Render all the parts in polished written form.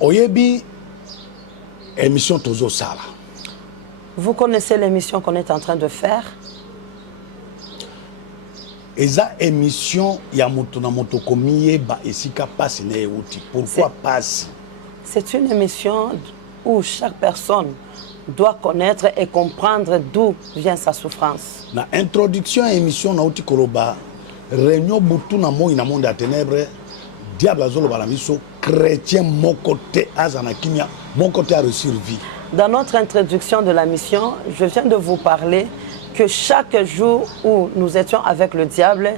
Oyebi émission Tozo Sala. Vous connaissez l'émission qu'on est en train de faire? Eza émission ya moto na moto komiye ba esika passe na euti. Pourquoi passe? C'est une émission où chaque personne doit connaître et comprendre d'où vient sa souffrance. Na introduction à émission na uti koloba réunion butu na moi na monde à ténèbres diable azolo balamiso chrétien mon côté azana kimia mon côté a reçu vie. Dans notre introduction de la mission, je viens de vous parler que chaque jour où nous étions avec le diable,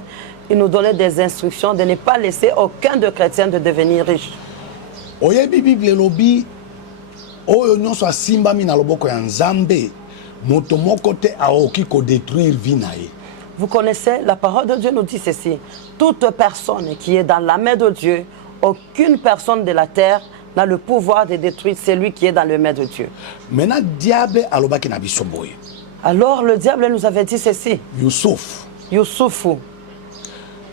il nous donnait des instructions de ne pas laisser aucun de chrétiens de devenir riche. Oyebi Bible lobi oyo nyonso asimbami na loboko ya Nzambe moto moko te aoki ko détruire vie na ye. Vous connaissez, la parole de Dieu nous dit ceci: toute personne qui est dans la main de Dieu, aucune personne de la terre n'a le pouvoir de détruire celui qui est dans le main de Dieu. Maintenant diable alobaki na biso boye. Alors le diable nous avait dit ceci: Youssoufou,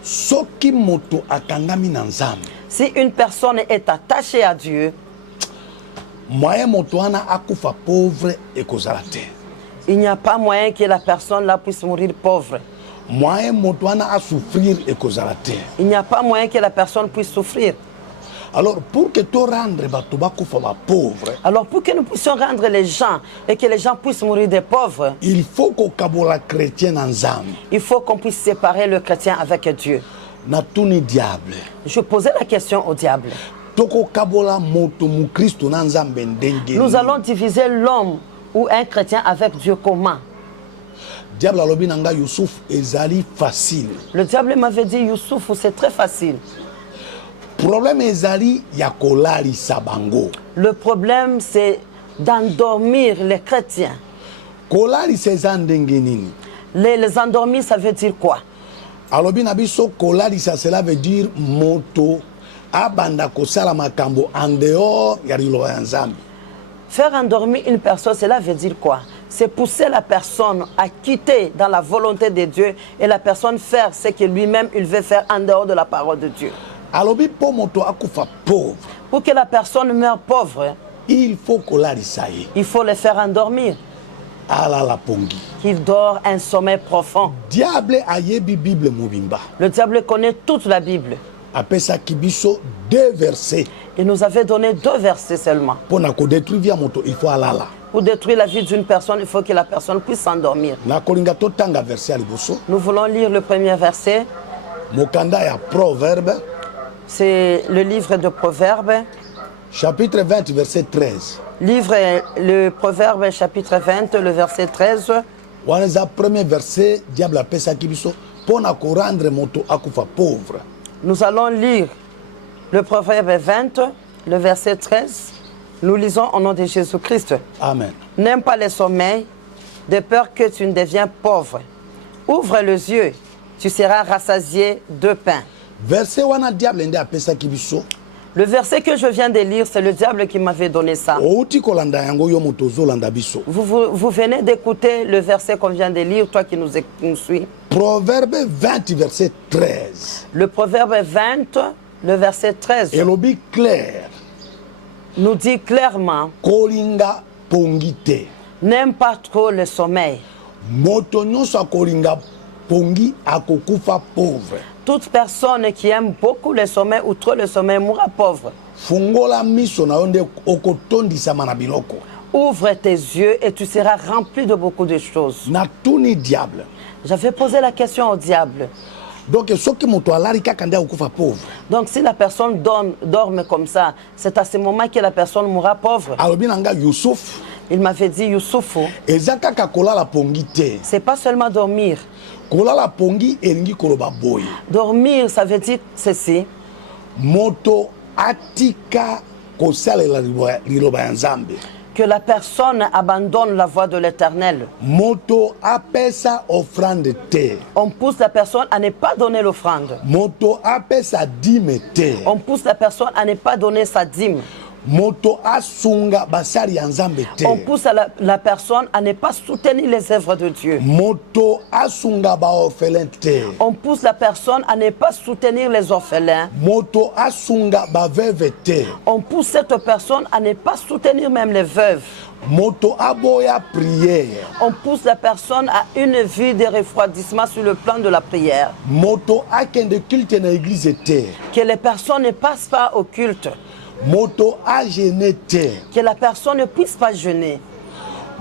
soki moto akangami na Nzambe, si une personne est attachée à Dieu, moyen moto ana akufa pauvre et kozala te. Il n'y a pas moyen que la personne là puisse mourir pauvre. Moyen moto ana a souffrir et kozala te. Il n'y a pas moyen que la personne puisse souffrir. Alors pour que tu rendre bato bakufa ba pauvre, alors pour que nous puissions rendre les gens et que les gens puissent mourir des pauvres, il faut qu'on kabola chrétien en Nzambe. Il faut qu'on puisse séparer le chrétien avec Dieu. Na tuni diable. Je posais la question au diable. Nous allons diviser l'homme ou un chrétien avec Dieu comment? Diable alobi nanga Youssouf ezali facile. Le diable m'avait dit Youssouf, c'est très facile. Problème ezali ya kolali sabango. Le problème c'est d'endormir les chrétiens. Kolali sezandengenini. Les endormis, ça veut dire quoi? Alobi nabiso kolali ça cela veut dire moto abanda kosala makambo en dehors ya liloba ya Nzambe. Faire endormir une personne, cela veut dire quoi? C'est pousser la personne à quitter dans la volonté de Dieu et la personne faire ce que lui-même il veut faire en dehors de la parole de Dieu. Alobi po moto akufa pauvre. Pour que la personne meure pauvre, il faut kolali saye. Il faut le faire endormir. Ala la pongi. Qu'il dort un sommeil profond. Diable ayebi Bible mobimba. Le diable connaît toute la Bible. Apesa kibiso 2 versets. Il nous avait donné 2 versets seulement. Pour détruire via moto, il faut alala. Pour détruire la vie d'une personne, il faut que la personne puisse s'endormir. Nous voulons lire le premier verset. Mokanda ya Proverbe. C'est le livre de Proverbes. Chapitre 20, verset 13. Livre le Proverbe, chapitre 20, le verset 13. Waneza premier verset, diable apesa kibiso pour rendre moto akufa pauvre. Nous allons lire le Proverbe 20, le verset 13. Nous lisons au nom de Jésus-Christ. Amen. N'aime pas le sommeil, de peur que tu ne deviens pauvre. Ouvre les yeux, tu seras rassasié de pain. Verset wana diable ende apesa kibiso. Le verset que je viens de lire, c'est le diable qui m'avait donné ça. Vous venez d'écouter le verset qu'on vient de lire, toi qui nous suis. Proverbe 20, verset 13. Le Proverbe 20, le verset 13. Et l'obi clair. Nous dit clairement. Kolinga pongite. N'aime pas trop le sommeil. Motonyo sa kolinga pongi akokufa pauvre. Toute personne qui aime beaucoup le sommeil ou trop le sommeil mourra pauvre. Ouvre tes yeux et tu seras rempli de beaucoup de choses. J'avais posé la question au diable. Donc si la personne dorme comme ça, c'est à ce moment que la personne mourra pauvre. Il m'avait dit Youssoufou. C'est pas seulement dormir. Dormir, ça veut dire ceci. Moto atika kosalela liloba ya Nzambe. Que la personne abandonne la voie de l'Éternel. Moto apesa offrande te. On pousse la personne à ne pas donner l'offrande. Moto apesa dîme te. On pousse la personne à ne pas donner sa dîme. moto asunga basali ya nzambe te. On pousse la personne à ne pas soutenir les œuvres de Dieu. Moto asunga ba orphelin te. On pousse la personne à ne pas soutenir les orphelins. Moto asunga ba veuve te. On pousse cette personne à ne pas soutenir même les veuves. Moto aboya prière. On pousse la personne à une vie de refroidissement sur le plan de la prière. Moto akende culte na église te. Que les personnes ne passent pas au culte. Moto a jeûné te. Que la personne ne puisse pas jeûner.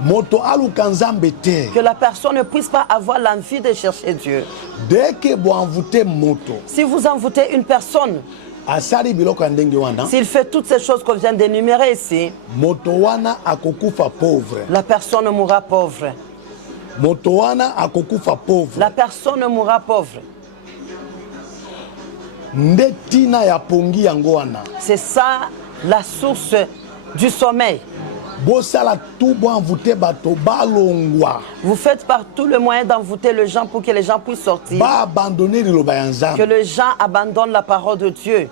Moto aluka nzambe te. Que la personne ne puisse pas avoir l'envie de chercher Dieu. Dès que bo envoûter moto. Si vous envoûtez une personne, asali biloko ya ndenge wana. S'il fait toutes ces choses qu'on vient d'énumérer ici, moto wana akokufa pauvre. La personne mourra pauvre. Moto wana akokufa pauvre. La personne mourra pauvre. Nde tina ya pongi yango wana. C'est ça la source du sommeil. Bosala tout bo envoûter bato balongwa. Vous faites par tout le moyen d'envoûter les gens pour que les gens puissent sortir. Ba abandonner liloba ya nzambe. Que les gens abandonnent la parole de Dieu.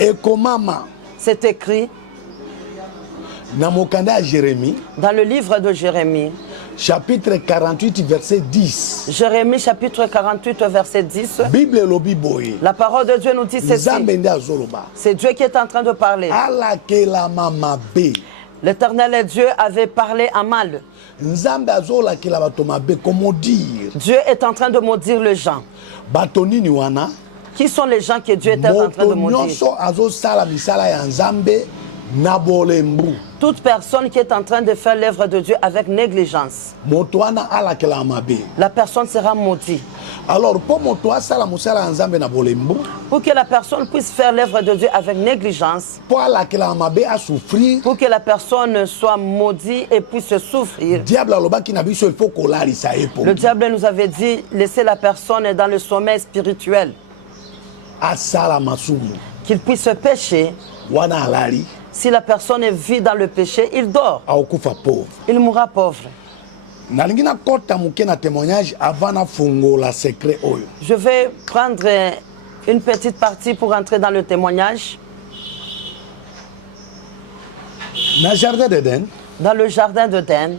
Et comment c'est écrit na mokanda ya Jérémie, dans le livre de Jérémie, chapitre 48 verset 10. Jérémie chapitre 48 verset 10. Bible lobi boye. La parole de Dieu nous dit ceci. C'est Dieu qui est en train de parler. L'Éternel Dieu avait parlé en mal. Dieu est en train de maudire les gens. Qui sont les gens que Dieu était en train de maudire? Toute personne qui est en train de faire l'œuvre de Dieu avec négligence, la personne sera maudite. Alors, pour que la personne puisse faire l'œuvre de Dieu avec négligence, pour que la personne soit maudite et puisse souffrir, le diable nous avait dit, laissez la personne dans le sommeil spirituel, qu'il puisse pécher. Si la personne vit dans le péché, il dort. Il mourra pauvre. Je vais prendre une petite partie pour entrer dans le témoignage. Dans le jardin d'Éden,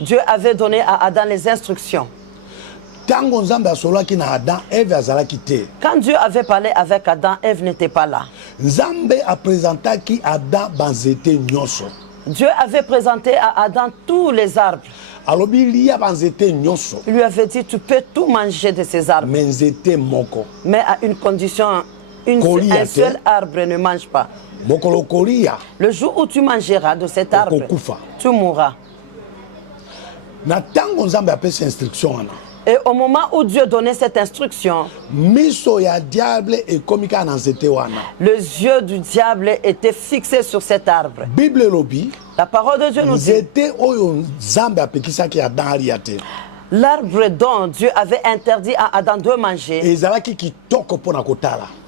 Dieu avait donné à Adam les instructions. Quand Dieu avait parlé avec Adam, Ève n'était pas là. Dieu avait présenté à Adam tous les arbres. Il lui avait dit, tu peux tout manger de ces arbres. Mais à une condition, un seul arbre ne mange pas. Le jour où tu mangeras de cet arbre, tu mourras. Et au moment où Dieu donnait cette instruction, les yeux du diable étaient fixés sur cet arbre. La parole de Dieu nous dit, l'arbre dont Dieu avait interdit à Adam de manger,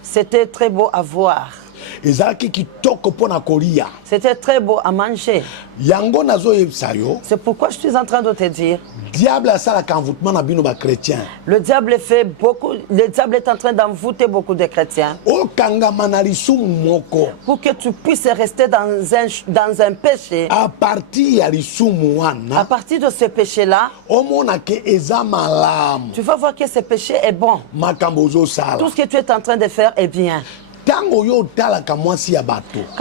c'était très beau à voir. C'était très beau à manger. C'est pourquoi je suis en train de te dire, le diable est en train d'envoûter beaucoup de chrétiens pour que tu puisses rester dans un péché. À partir de ce péché-là, tu vas voir que ce péché est bon. Tout ce que tu es en train de faire est bien. Quand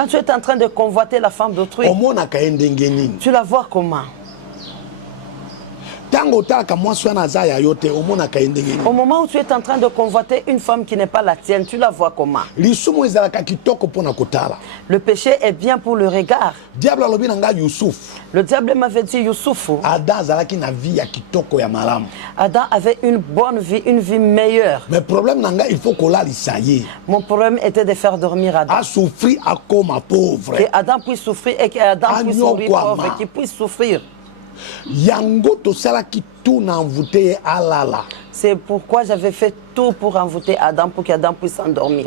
tu es en train de convoiter la femme d'autrui, tu la vois comment? Au moment où tu es en train de convoiter une femme qui n'est pas la tienne, tu la vois comment? Le péché est bien pour le regard. Le diable m'avait dit, Youssouf, Adam avait une bonne vie, une vie meilleure. Mon problème était de faire dormir Adam. Que Adam puisse souffrir et qu'Adam puisse mourir pauvre, qu'il puisse souffrir. C'est pourquoi j'avais fait tout pour envoûter Adam, pour qu'Adam puisse s'endormir.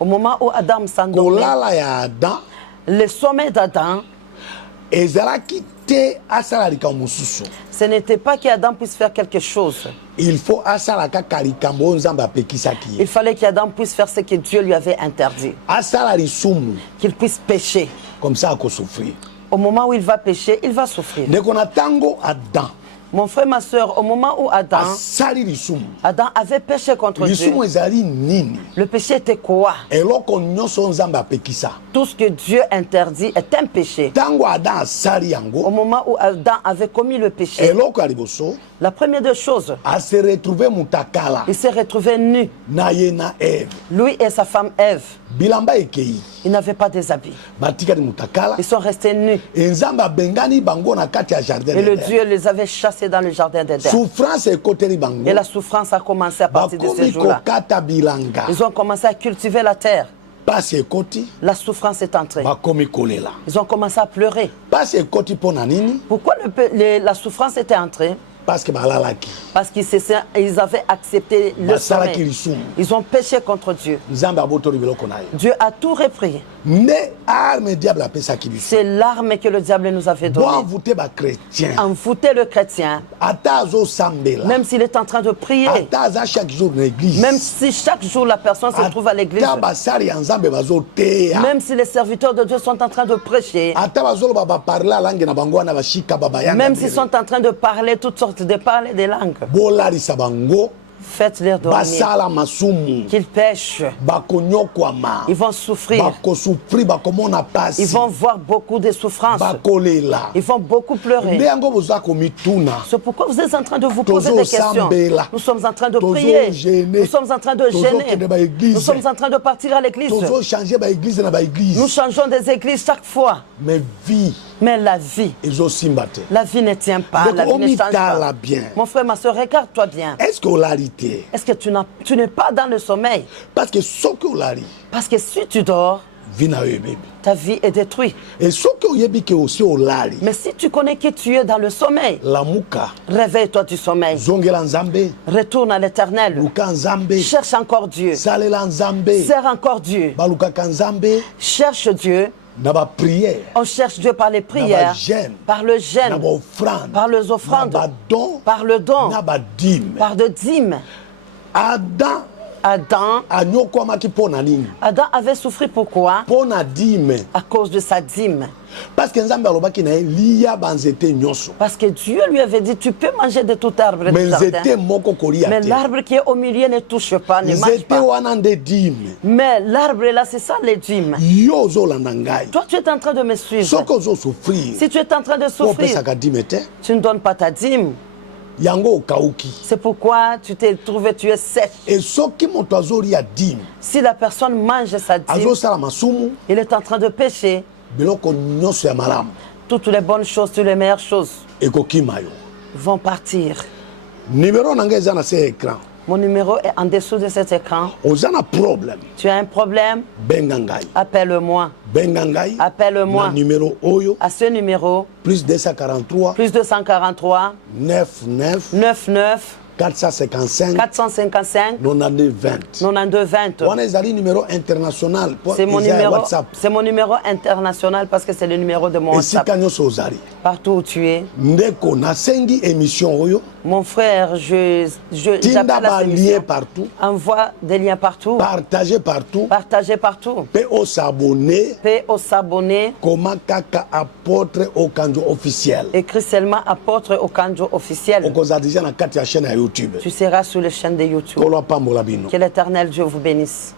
Au moment où Adam s'endormait, le sommeil d'Adam, ezalaki te asala likambo mosusu. Ce n'était pas qu'Adam puisse faire quelque chose. Il faut asala kaka likambo oyo nzambe apekisaki ye. Il fallait qu'Adam puisse faire ce que Dieu lui avait interdit. Asala lisumu Qu'il puisse pécher. comme ça akosouffrir. Au moment où il va pécher, il va souffrir. ndeko na ntango Adam Mon frère, ma soeur, au moment où asali lisumu, Adam avait péché contre Dieu, lisumu ezali nini? le péché était quoi? eloko nyonso nzambe apekisa. Tout ce que Dieu interdit est un péché. Ntango Adam asali Au yango, moment où Adam avait commis le péché, eloko ya liboso la première des choses, ase retrouve mutakala il s'est retrouvé nu, na ye na Eve. lui et sa femme Ève. Bilamba ekei Ils n'avaient pas des habits. batikali mutakala, Ils sont restés nus. nzambe abengani bango na kati ya jardin Et le d'Éden. Dieu les avait chassés dans le jardin d'Éden. Souffrance ekoteli bango, Et la souffrance a commencé à partir de ces bakomi jours-là. kokata bilanga, Ils ont commencé à cultiver la terre. pasi ekoti La souffrance est entrée. bakomi kolela. Ils ont commencé à pleurer. Pasi ekoti mpo na nini? Pourquoi la souffrance était entrée? Parce que balalaki Parce qu'ils avaient accepté le basalaki sommeil. lisumu, Ils ont péché contre Dieu. nzambe abotoli biloko na ye. Dieu a tout repris. nde arme diable apesaki biso C'est l'arme que le diable nous avait bo donnée. envoûte bachrétien Envoûter le chrétien, ata azosambela, même s'il est en train de prier, ata aza chaque jour na église, même si chaque jour la personne se trouve à l'église, ata basali ya nzambe bazoteya, même si les serviteurs de Dieu sont en train de prêcher, ata bazoloba baparle alange na bango wana bashika babayanga, même s'ils sont en train de parler toutes sortes de parler des langues, bolalisa bango faites-les dormir, basala masumu, qu'ils pêchent. bakonyokwama, Ils vont souffrir, bakosufri, bakomona ils pasi, vont voir beaucoup de souffrances, bakolela. ils vont beaucoup nde pleurer. yango boza komituna, C'est pourquoi vous êtes en train de vous poser Tozo des questions. sambela. Nous sommes en train de Tozo prier. gêner. Nous sommes en train de Tozo gêner. kende ba église. Nous sommes en train de partir à l'église. tozochange baeglise na baeglise, Nous changeons des églises chaque fois. mais vie Mais la vie, ezosimba te. la vie ne tient pas. Donc, La vie on ne change mitala pas. bien. Mon frère, ma soeur, regarde-toi bien. Est-ce que olali te? Est-ce que tu n'es pas dans le sommeil? Parce que soki olali Parce que si tu dors, vi na yo ebebi, ta vie est détruite. et soki oyebi ke osi olali Mais si tu connais que tu es dans le sommeil, lamuka, réveille-toi du sommeil. zongela nzambe, Retourne à l'éternel. luka nzambe, Cherche encore Dieu. salela nzambe, Sers encore Dieu. balukaka nzambe Cherche Dieu. na bapriere, On cherche Dieu par les prières, jeûne, par le na jeûne, baofrande, par les na offrandes, badon, par le don, na badime. par de dîmes. Adam anyokwamaki mpo na nini? Adam avait souffert pourquoi? Mpo na dime, À cause de sa dîme. parce que nzambe alobaki na ye lia banzete nyonso, Parce que Dieu lui avait dit, tu peux manger de tout arbre mais du jardin. nzete moko kolia Mais te. l'arbre qui est au milieu ne touche pas, ne mange nzete pas. wana nde dime. Mais l'arbre là, c'est ça les dîmes. Yo ozolanda ngai, Toi, tu es en train de me suivre. soki ozosouffrir Si tu es en train de po souffrir, opesaka dime te, tu ne donnes pas ta dîme. yango okauki. C'est pourquoi tu t'es trouvé, tu es sec. E soki moto azolia dime Si la personne mange sa dîme, azosala masumu, il est en train de pécher. biloko nyonso ya malamu Toutes les bonnes choses, toutes les meilleures choses ekokima yo. vont partir. Numero na ngai eza na se écran. Mon numéro est en dessous de cet écran. Oza na problème, Tu as un problème? benga ngai, Appelle-moi. benga ngai Appelle-moi na numero oyo à ce numéro, plus 243 plus 243 99 99 455 455 92 20. 92 20. wana ezali numéro international po C'est mon eza ya numéro, WhatsApp. c'est mon numéro international parce que c'est le numéro de mon WhatsApp. Esika nyonso ozali, Partout où tu es. ndeko nasengi émission oyo, Mon frère, tinda j'appelle à ba cette lien émission. partout, Envoie des liens partout. partager partout, Partagez partout. pe osabonner Paix aux s'abonner. koma kaka apôtre Okanjo officiel. Écris seulement apôtre Okanjo officiel. Okozala déjà na kati ya chaîne ya YouTube. Tu seras sur les chaînes de YouTube. Kolo apambola bino. Que l'Éternel Dieu vous bénisse.